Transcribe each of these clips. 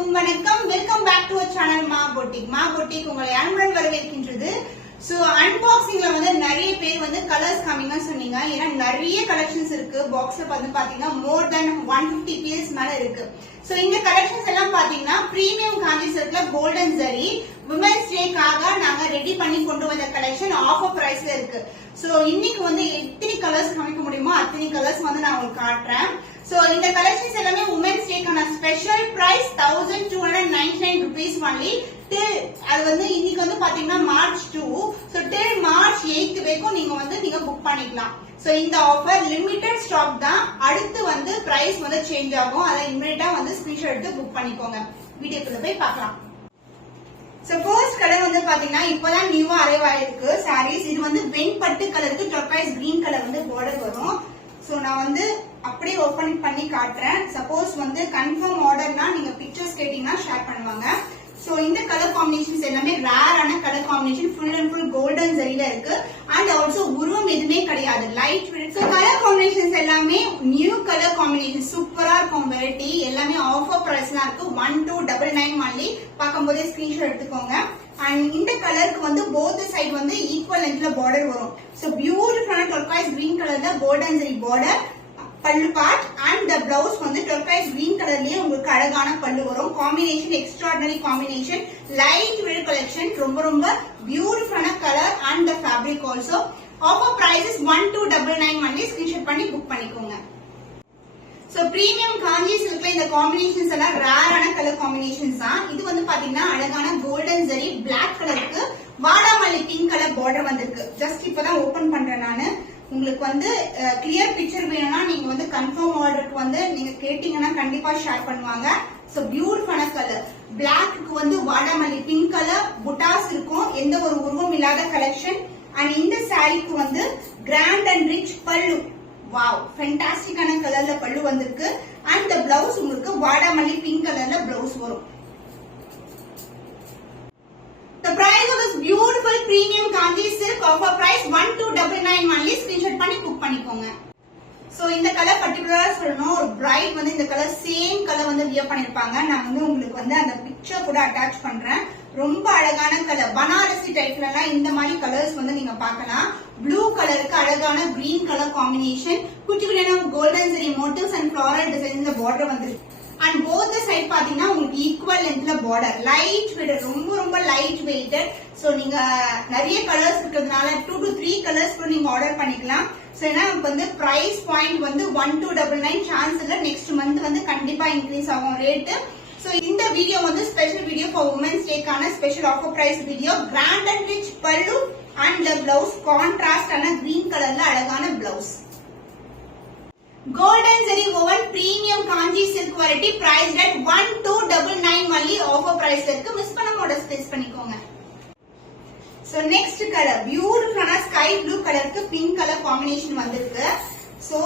அனைவருக்கும் வணக்கம். Welcome back to our channel Maa boutique உங்களை அன்புடன் வரவேற்கின்றது. சோ அன்பாக்சிங்ல வந்து நிறைய பேர் வந்து கலர்ஸ் காமிங்க சொன்னீங்க. ஏன்னா நிறைய கலெக்ஷன்ஸ் இருக்கு. பாக்ஸ்ல வந்து பாத்தீங்கன்னா மோர் தென் 150 பீஸ் மேல இருக்கு. சோ இந்த கலெக்ஷன்ஸ் எல்லாம் பாத்தீங்கன்னா premium Kanchi சில்க்ல golden zari women's டேக்காக நாங்க ரெடி பண்ணி கொண்டு வந்த கலெக்ஷன் ஆஃபர் பிரைஸ்ல இருக்கு. சோ இன்னைக்கு வந்து எத்தனை கலர்ஸ் காமிக்க முடியுமோ அத்தனை கலர்ஸ் வந்து நான் உங்களுக்கு காட்டுறேன். சோ இந்த கலெக்ஷன்ஸ் எல்லாமே உமன்ஸ் டேக்கான ஸ்பெஷல் பிரைஸ் 1299 rupees only. அது வந்து இன்னைக்கு வந்து பாத்தீங்கன்னா மார்ச் 2. சோ டில் மார்ச் 8 வரைக்கும் நீங்க புக் பண்ணிக்கலாம். சோ இந்த ஆஃபர் லிமிடெட் ஸ்டாக் தான். அடுத்து வந்து பிரைஸ் வந்து சேஞ்ச் ஆகும். அதை இமிடியேட்டா வந்து ஸ்கிரீன்ஷாட் எடுத்து புக் பண்ணிக்கோங்க. வீடியோக்குள்ள போய் பார்க்கலாம். சோ ஃபர்ஸ்ட் கலர் வந்து பாத்தீங்கன்னா இப்பதான் நியூவா அரைவ் ஆயிருக்கு சாரீஸ். இது வந்து வெண்பட்டு கலருக்கு டர்காய்ஸ் கிரீன் கலர் வந்து பார்டர் வரும். சோ நான் வந்து அப்படியே ஓபன் பண்ணி காட்டுறேன். சப்போஸ் வந்து கன்ஃபார்ம் ஆர்டர்னா நீங்க பிக்சர்ஸ் கேட்டீங்கன்னா ஷேர் பண்ணுவாங்க. சோ இந்த கலர் காம்பினேஷன்ஸ் எல்லாமே ரேரான colour combination, full and full golden ஜரியில இருக்கு. அண்ட் ஆல்சோ உருவம் எதுவுமே கிடையாது, light weight. So colour combinations எல்லாமே நியூ கலர் காம்பினேஷன், சூப்பரா இருக்கும். வெரைட்டி எல்லாமே ஆஃபர் பிரைஸ்லாம் இருக்கு. 1299 only. பார்க்கும்போதே ஸ்கிரீன்ஷாட் எடுத்துக்கோங்க. அண்ட் இந்த கலருக்கு வந்து போத் சைடு வந்து ஈக்குவல் லென்த்ல பார்டர் வரும். சோ பியூட்டிஃபுல்லான டர்காய்ஸ் கிரீன் கலர்ல golden zari border pallu part. And the blouse வந்து டர்காய்ஸ் கிரீன் கலர்லயே உங்களுக்கு அழகான பல்லு வரும். Combination extraordinary combination, light weight collection, ரொம்ப பியூட்டிஃபுல்லான colour. And the fabric also. Offer price 1299 only. Screenshot பண்ணி புக் பண்ணிக்கோங்க. சோ பிரீமியம் காஞ்சி சில்க்ல இந்த காம்பினேஷன்ஸ் எல்லாம் ரேரான கலர் காம்பினேஷன்ஸ் தான். இது வந்து பாத்தீங்கன்னா அழகான கோல்டன் ஜரி பிளாக் கலருக்கு வாடாமல்லி பிங்க் கலர் பார்டர் வந்திருக்கு. ஜஸ்ட் இப்பதான் ஓபன் பண்றேன் நானு. உங்களுக்கு வந்து கிளியர் பிக்சர் வேணும்னா நீங்க வந்து கன்ஃபார்ம் ஆர்டருக்கு வந்து நீங்க கேட்டீங்கன்னா கண்டிப்பா ஷேர் பண்ணுவாங்க. சோ பியூட்டிஃபுல்லான கலர். பிளாக்கு வந்து வாடாமல்லி பிங்க் கலர் புட்டாஸ் இருக்கும். எந்த ஒரு உருவம் இல்லாத கலெக்ஷன். அண்ட் இந்த சாரிக்கு வந்து கிராண்ட் அண்ட் ரிச் பல்லு. வாவ், ஃபேண்டாஸ்டிக்கான கலர்ல பல்லு வந்திருக்கு. அண்ட் த பிளவுஸ் உங்களுக்கு வாடாமல்லி பிங்க் கலர்ல பிளவுஸ் வரும். The price of this beautiful premium kanji silk offer price 1299 only. screenshot பண்ணி புக் பண்ணிக்கோங்க. சோ இந்த கலர் பர்టిక్యులரா சொல்லணும், ஒரு பிரைட் வந்து இந்த கலர் சேம் கலர் வந்து வியர் பண்ணிருப்பாங்க. நான் வந்து உங்களுக்கு வந்து அந்த பிக்சர் கூட அட்டாச் பண்றேன். ரொம்ப அழகான கலர். பனாரசி டைப்ல எல்லாம் இந்த மாதிரி கலர்ஸ் வந்து நீங்க பார்க்கலாம். ப்ளூ கலருக்கு அழகான கிரீன் கலர் காம்பினேஷன், குட்டி குட்டியான golden zari motives and floral design இந்த பார்டர் வந்துருக்கு. அண்ட் போத் சைட் பாத்தீங்கன்னா உங்களுக்கு ஈக்குவல் லென்த்ல பார்டர், லைட் வெயிட், ரொம்ப லைட் வெயிட்டட். சோ நீங்க நிறைய கலர்ஸ் இருக்கிறதுனால 2 to 3 கலர்ஸ் கூட நீங்க ஆர்டர் பண்ணிக்கலாம். சோ ஏன்னா வந்து பிரைஸ் பாயிண்ட் வந்து 1299 சான்ஸ் இல்ல. நெக்ஸ்ட் மந்த் வந்து கண்டிப்பா இன்க்ரீஸ் ஆகும் ரேட். சோ இந்த வீடியோ வந்து ஸ்பெஷல் வீடியோ ஃபார் உமன்ஸ் டேக்கான special offer price video. Grand and rich pallu and the blouse contrast ஆன கிரீன் கலர்ல அழகான blouse. Golden zari woven premium kanji silk variety priced at 1299 only. offer price இருக்கு. Miss பண்ணாம order place பண்ணிக்கோங்க. So next colour பியூட்டிஃபுல்லான sky blue கலருக்கு pink colour combination வந்திருக்கு. So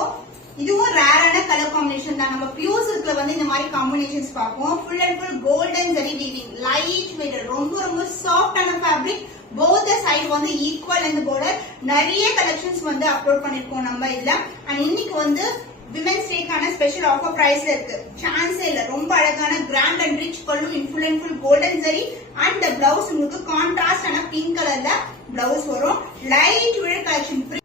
இதுவும் ரேரான கலர் காம்பினேஷன் தான். நம்ம பியூர் சில்க்ல வந்து இந்த மாதிரி காம்பினேஷன்ஸ் பார்ப்போம். Full and full golden zari weaving, light weight, ரொம்ப சாஃப்டான ஃபேப்ரிக். போத் சைடு வந்து ஈக்குவல் அண்ட் பார்டர். நிறைய கலெக்ஷன்ஸ் வந்து அப்லோட் பண்ணிருக்கோம் நம்ம இதுல. அண்ட் இன்னைக்கு வந்து விமென்ஸ் டேக்கான ஸ்பெஷல் ஆஃபர் பிரைஸ்ல இருக்கு. சான்ஸே இல்ல. ரொம்ப அழகான கிராண்ட் அண்ட் ரிச் பல்லு in full and full golden zari. And the blouse உங்களுக்கு கான்ட்ராஸ்ட் ஆன பிங்க் கலர்ல பிளவுஸ் வரும். Light weight collection.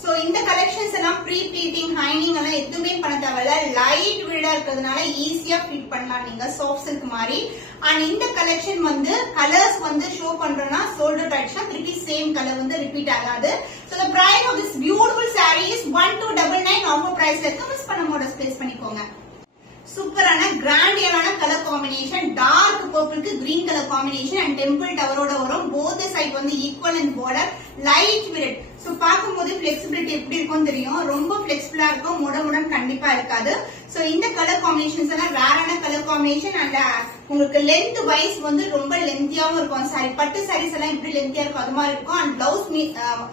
சோ இந்த கலெக்ஷன்ஸ் எல்லாம் ப்ரீ ப்ளீட்டிங் ஹைனிங் எல்லாம் எதுவுமே பண்ண தேவையில்ல. லைட் வெயிட்டா இருக்கிறதுனால ஈஸியா ஃபிட் பண்ணலாம் நீங்க சாஃப்ட் சில்க் மாதிரி. அண்ட் இந்த கலெக்ஷன் வந்து கலர்ஸ் வந்து ஷோ பண்றோம்னா சோல்ட் அவுட் ஆயிடுச்சுன்னா திருப்பி சேம் கலர் வந்து ரிப்பீட் ஆகாது. So the price of this beautiful saree is 1299 offer price இருக்கு. மிஸ் பண்ணாம ஆர்டர் பிளேஸ் பண்ணிக்கோங்க. சூப்பரான கிராண்டியரான கலர் காம்பினேஷன், டார்க் பர்பிளுக்கு green colour combination and temple டவரோட வரும். போத் சைட் வந்து equal and border, light weight. So பார்க்கும்போது பிளெக்சிபிலிட்டி எப்படி இருக்கும் தெரியும். ரொம்ப பிளெக்சிபிளா இருக்கும், முடன் கண்டிப்பா இருக்காது. சோ இந்த கலர் காம்பினேஷன்ஸ் எல்லாம் ரேரான கலர் காம்பினேஷன். அண்ட் உங்களுக்கு லென்த் வைஸ் வந்து ரொம்ப லென்த்தியாவும் இருக்கும். சாரி பட்டு சாரீஸ் எல்லாம் எப்படி லென்த்தியா இருக்கும் அது மாதிரி இருக்கும். அண்ட் பிளவுஸ்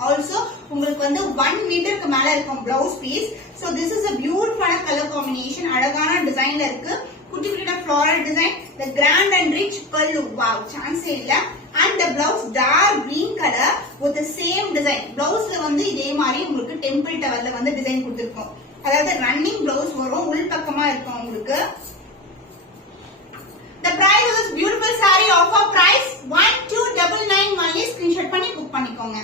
ஆல்சோ உங்களுக்கு வந்து 1 மீட்டருக்கு மேல இருக்கும் blouse piece. So this is a பியூட்டிஃபுல்லான கலர் காம்பினேஷன். அழகான டிசைன்ல இருக்கு. குட்டி குட்டியான floral design, the grand and rich pallu. wow, சான்ஸே இல்ல. and the blouse dark green color with the same design. பிளவுஸ்ல வந்து இதே மாதிரி உங்களுக்கு டெம்பிள் டவர்ல வந்து டிசைன் கொடுத்திருக்கோம். அதாவது ரன்னிங் பிளவுஸ் வரும், உள் பக்கமா இருக்கும் உங்களுக்கு. The offer price 1299 only. Screenshot பண்ணி புக் பண்ணிக்கோங்க.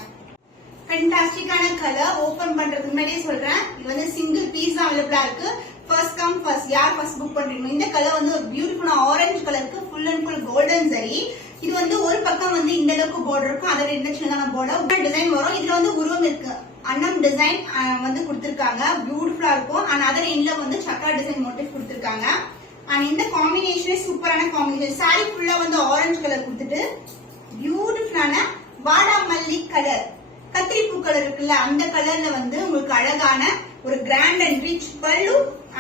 ஃபேண்டாஸ்டிக்கான கலர். ஓபன் பண்றதுக்கு முன்னாடியே சொல்றேன், இது வந்து சிங்கிள் பீஸ் தான் அவைலபிளா இருக்கு. ஃபர்ஸ்ட் கம் ஃபர்ஸ்ட், யார் ஃபர்ஸ்ட் புக் பண்றீங்க. இந்த கலர் வந்து ஒரு பியூட்டிஃபுல்லான ஆரஞ்சு கலருக்கு ஃபுல் அண்ட் ஃபுல் கோல்டன் சரி. இது வந்து ஒரு பக்கம் வந்து இந்த அளவுக்கு பார்டர் இருக்கும், அதோட இந்த சின்னதான பார்டர் டிசைன் வரும். இதுல வந்து உருவம் இருக்கு, அன்னம் டிசைன் வந்து கொடுத்திருக்காங்க, பியூட்டிஃபுல்லா இருக்கும். அண்ட் அதர் எண்ட்ல வந்து சக்கரா டிசைன் மோட்டிவ் கொடுத்திருக்காங்க. அண்ட் இந்த காம்பினேஷனே சூப்பரான காம்பினேஷன். சாரி ஃபுல்லா வந்து ஆரஞ்சு கலர் கொடுத்துட்டு பியூட்டிஃபுல்லான வாடாமல்லி கலர், கத்திரிப்பூ கலர் இருக்குல்ல அந்த கலர்ல வந்து உங்களுக்கு அழகான ஒரு grand and rich pallu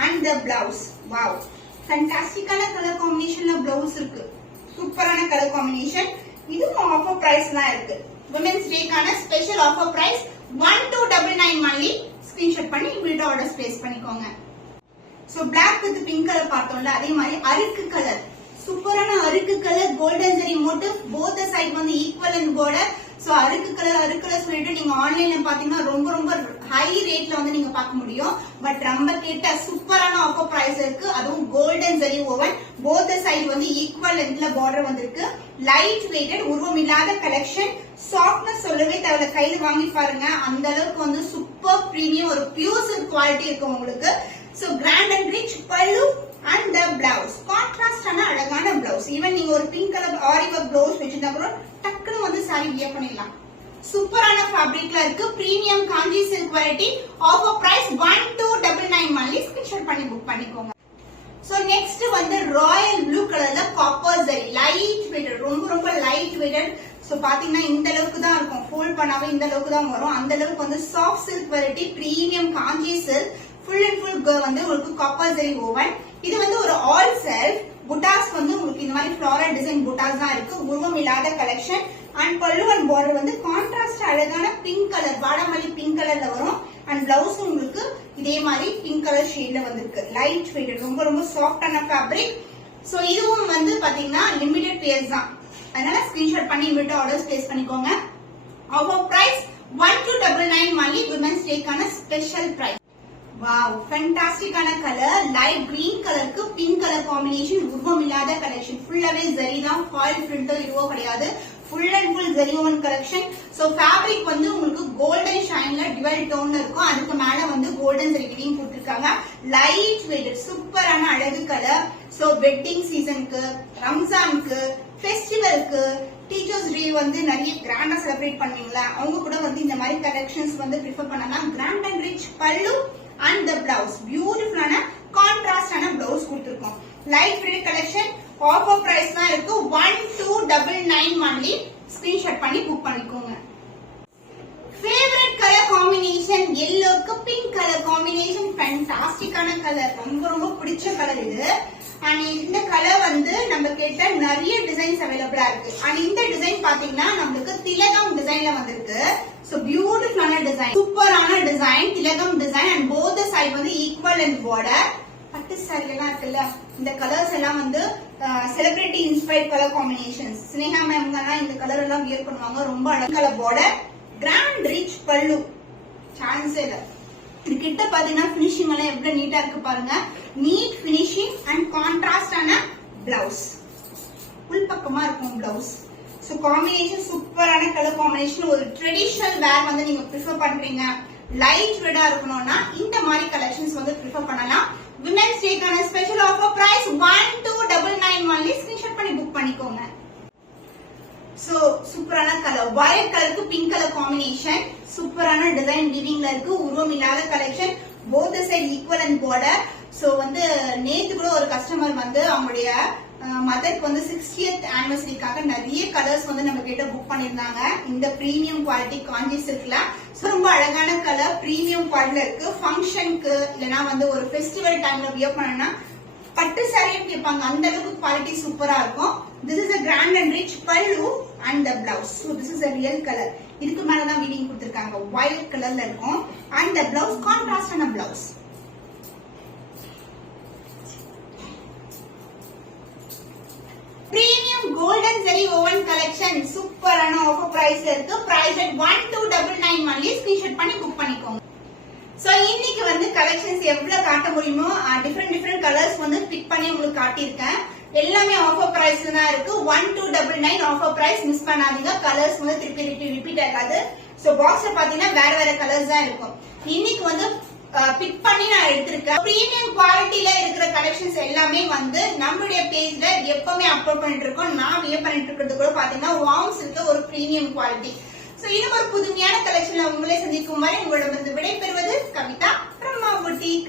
and the blouse. Wow, ஃபேண்டாஸ்டிக்கான கலர் காம்பினேஷன்ல பிளவுஸ் இருக்கு. சூப்பரான கலர் காம்பினேஷன். இதுவும் ஆஃபர் பிரைஸ் தான் இருக்கு. விமென்ஸ் டேக்கான special offer price 1299 only. Screenshot பண்ணி இமிடியேட்டா ஆர்டர் பிளேஸ் பண்ணிக்கோங்க. So black with pink colour பார்த்தோம்ல, அதே மாதிரி அருக்கு கலர், சூப்பரான அருக்கு colour, golden zari motif, both side வந்து ஈக்குவல் அண்ட் பார்டர். சோ அருக்கு கலர் சொல்லிட்டு நீங்க ஆன்லைன்ல பாத்தீங்கன்னா ரொம்ப ரொம்ப ஹை ரேட்ல வந்து நீங்க பார்க்க முடியும். பட் நம்ம கேட்ட சூப்பரான ஆஃபர் பிரைஸ் இருக்கு. அதுவும் கோல்டன் ஜெரி ஓவன், போத் சைடு வந்து ஈக்குவல் லென்த்ல பார்டர் வந்திருக்கு. லைட் வெயிட்டட், உருவம் இல்லாத கலெக்ஷன். சாஃப்ட்னஸ் சொல்லவே தேவையில்ல, கையில வாங்கி பாருங்க, அந்த அளவுக்கு வந்து சூப்பர் பிரீமியம் ஒரு பியூர் சில்க் குவாலிட்டி இருக்கு உங்களுக்கு. So grand and rich pallu and the blouse, கான்ட்ராஸ்டான அழகான பிளவுஸ். ஈவன் நீங்க ஒரு பிங்க் கலர் ஆரி ஒர்க் பிளவுஸ் வச்சிருந்தா கூட டக்குன்னு வந்து சாரி வியர் பண்ணிடலாம். சூப்பரான ஃபேப்ரிக்ல இருக்கு, premium Kanchi silk variety. Offer price 1299 only. Screenshot பண்ணி புக் பண்ணிக்கோங்க. சோ நெக்ஸ்ட் வந்து ராயல் ப்ளூ கலர்ல காப்பர் ஜரி, லைட் வெயிட்டட், ரொம்ப ரொம்ப லைட் வெயிட்டட். சோ பாத்தீங்கன்னா இந்த அளவுக்கு தான் இருக்கும், ஃபோல்ட் பண்ணாவே இந்த அளவுக்கு தான் வரும். அந்த அளவுக்கு வந்து soft silk variety, premium Kanchi silk, full and full வந்து உங்களுக்கு காப்பர் ஜரி ஓவன். இது வந்து ஒரு ஆல் செல்ஃப் புட்டாஸ் வந்து உங்களுக்கு இந்த மாதிரி ஃப்ளாரல் டிசைன் புட்டாஸ் தான் இருக்கு, உருவம் இல்லாத கலெக்ஷன். அண்ட் பல்லு அண்ட் பார்டர் வந்து கான்ட்ராஸ்ட் அழகான பிங்க் கலர், வாடாமல்லி பிங்க் கலர்ல வரும். அண்ட் பிளவுஸ் உங்களுக்கு இதே மாதிரி பிங்க் கலர் ஷேட்ல வந்திருக்கு. லைட் வெயிட்டட், ரொம்ப ரொம்ப சாஃப்டான ஃபேப்ரிக். சோ இதுவும் வந்து பாத்தீங்கன்னா லிமிடெட் பேர்ஸ் தான், அதனால ஸ்கிரீன்ஷாட் பண்ணி இமிடியேட்டா ஆர்டர்ஸ் பிளேஸ் பண்ணிக்கோங்க. Offer price 1299 only. விமென்ஸ் டேக்கான ஸ்பெஷல் பிரைஸ். வாவ், ஃபேண்டாஸ்டிக்கான கலர். லைட் கிரீன் கலருக்கு பிங்க் கலர் காம்பினேஷன், உருவம் இல்லாத கலெக்ஷன். ஃபுல்லாவே ஜரி தான், ஃபாயில் பிரிண்டோ இதுவோ கிடையாது, full and full zari woven collection. So fabric வந்து உங்களுக்கு கோல்டன் ஷைன்ல டுவெல் டோன்ல இருக்கும், அதுக்கு மேல வந்து கோல்டன் ஜரி வீவிங் கொடுத்திருக்காங்க. லைட் வெயிட்டட், சூப்பரான அழகு கலர். சோ வெட்டிங் சீசனுக்கு, ரம்ஜானுக்கு, ஃபெஸ்டிவலுக்கு, டீச்சர்ஸ் டே வந்து நிறைய கிராண்டா செலிப்ரேட் பண்ணுவீங்களா, அவங்க கூட வந்து இந்த மாதிரி கலெக்ஷன்ஸ் வந்து ப்ரிஃபர் பண்ணலாம். Grand and rich pallu and the blouse, பியூட்டிஃபுல்லான கான்ட்ராஸ்டான பிளவுஸ் கொடுத்திருக்கோம். Light weighted collection. Offer price தான் இருக்கு 1299 only. ஸ்கிரீன்ஷாட் பண்ணி புக் பண்ணிக்கோங்க. ஃபேவரட் கலர் காம்பினேஷன், yellowக்கு பிங்க் கலர் காம்பினேஷன், ஃபேண்டாஸ்டிக்கான கலர், ரொம்ப ரொம்ப பிடிச்ச கலர் இது. அண்ட் இந்த கலர் வந்து நம்ம கேட்ட நிறைய டிசைன்ஸ் அவைலபிளா இருக்கு. அண்ட் இந்த டிசைன் பாத்தீங்கன்னா நம்மளுக்கு திலகம் டிசைன்ல வந்திருக்கு. சோ பியூட்டிஃபுல்லான டிசைன், சூப்பரான டிசைன், திலகம் டிசைன். அண்ட் போத் சைடு வந்து ஈக்குவல் அண்ட் பார்டர். பட்டு சாரி எல்லாம் இருக்குல்ல, இந்த கலர்ஸ் எல்லாம் வந்து celebrity inspired colour combinations. Sneha ma'am தான் இந்த கலர் எல்லாம் வியர் பண்ணுவாங்க. ரொம்ப அழகான கலர் பார்டர், கிராண்ட் ரிச் பல்லு, சான்ஸே இல்ல. இது கிட்ட பாத்தீங்கன்னா பினிஷிங் எல்லாம் எவ்வளவு நீட்டா இருக்கு பாருங்க. நீட் பினிஷிங் அண்ட் கான்ட்ராஸ்டான பிளவுஸ், உள்பக்கமா இருக்கும் பிளவுஸ். சோ காம்பினேஷன் சூப்பரான கலர் காம்பினேஷன். ஒரு ட்ரெடிஷனல் வேர் வந்து நீங்க ப்ரிஃபர் பண்றீங்க, லைட் வெயிட்டா இருக்கணும்னா இந்த மாதிரி கலெக்ஷன்ஸ் வந்து ப்ரிஃபர் பண்ணலாம். விமென்ஸ் டேக்கான special offer price 1299 only. Screenshot பண்ணி புக் பண்ணிக்கோங்க. சோ சூப்பரான கலர், வயலட் கலருக்கு பிங்க் கலர் காம்பினேஷன், சூப்பரான டிசைன் வீவிங்ல இருக்கு, உருவம் இல்லாத collection, both side equal and border. So வந்து நேத்து கூட ஒரு கஸ்டமர் வந்து அவங்களுடைய மதருக்கு வந்து 60th ஆனிவர்சரிக்காக நிறைய கலர்ஸ் வந்து நம்ம கிட்ட புக் பண்ணிருந்தாங்க. இந்த பிரீமியம் குவாலிட்டி காஞ்சி சில்க்ல ரொம்ப அழகான கலர், பிரீமியம் குவாலிட்டில இருக்கு. ஃபங்க்ஷனுக்கு இல்லனா வந்து ஒரு ஃபெஸ்டிவல் டைம்ல வியர் பண்ணனா பட்டு சாரியும் கேட்பாங்க, அந்த அளவுக்கு குவாலிட்டி சூப்பரா இருக்கும். This is a grand and rich pallu and the blouse. So this is a real color. இதுக்கு மேல தான் வீவிங் கொடுத்திருக்காங்க, violet கலர்ல இருக்கும். and the blouse contrast ஆன blouse. Premium golden zari oven collection சூப்பரான ஆஃபர் பிரைஸ்ல இருக்கு. Price at 1299 only. ஸ்கிரீன்ஷாட் பண்ணி புக் பண்ணிக்கோங்க. சோ இன்னைக்கு வந்து கலெக்ஷன்ஸ் எவ்வளவு காட்ட முடியுமோ டிஃபரெண்ட் கலர்ஸ் வந்து பிக் பண்ணி உங்களுக்கு காட்டியிருக்கேன். எல்லாமே ஆஃபர் பிரைஸ்ல தான் இருக்கு. 1299 ஆஃபர் பிரைஸ், மிஸ் பண்ணாதீங்க. கலர்ஸ் வந்து திருப்பி ரிப்பீட் ஆகாது. சோ பாக்ஸ்ல பாத்தீங்கன்னா வேற கலர்ஸ் தான் இருக்கும். இன்னைக்கு வந்து பிக் பண்ணி நான் எடுத்திருக்கேன். பிரீமியம் குவாலிட்டில இருக்கிற கலெக்ஷன்ஸ் எல்லாமே வந்து நம்மளுடைய பேஜ்ல எப்பவுமே அப்லோட் பண்ணிட்டு இருக்கோம். நான் வியர் பண்ணிட்டு இருக்கிறது கூட பாத்தீங்கன்னா வார்ம்ஸ் இருக்க ஒரு பிரீமியம் குவாலிட்டி. சோ இன்னும் ஒரு புதுமையான கலெக்ஷன்ல உங்களே சந்திக்கும் வரை உங்களிடமிருந்து விடைபெறுவது கவிதா from Ma Boutique.